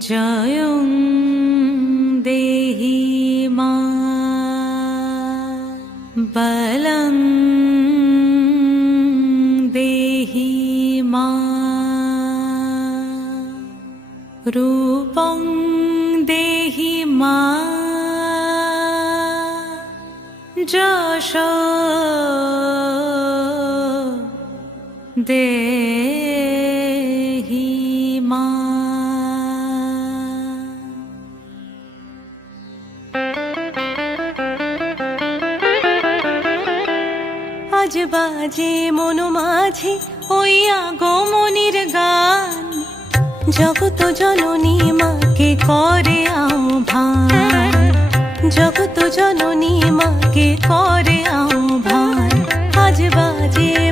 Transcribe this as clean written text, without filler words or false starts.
জয়ং দেহি মা বলং দেহি মা রূপং দেহি মা যশ দেহি মা। আজ বাজে মন মাঝে ওই আগমনীর গান, জগত জননী মাকে করে আহ্বান, জগত জননী মাকে করে আহ্বান। আজ বাজে